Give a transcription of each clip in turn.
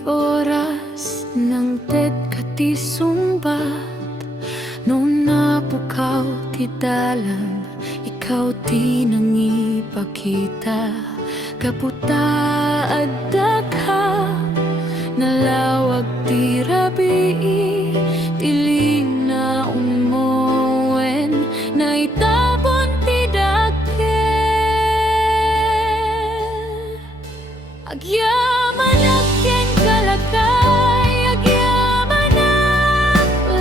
Ti oras ng ted katisumbat, noong napukaw ti dalan, ikaw ti nangipakita. Kaputa at dagha, nalawag ti rabii, tiling na umowen, naitapon ti dakkel. Agyaman ken kalakay, agyaman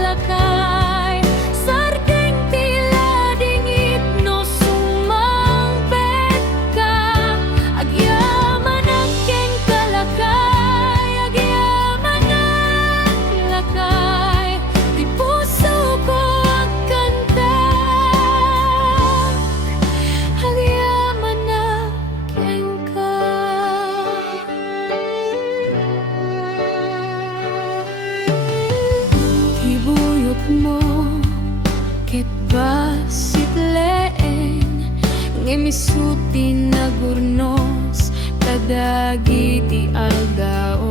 lakay, sardeng tila dingit no sumangpet ka. Agyaman ken kalakay, agyaman lakay, di puso ko agkanta. Agyaman ken ka. Ibuyot mo ket basit leen, ngemisuti na gurnos kadagi ti aldaw.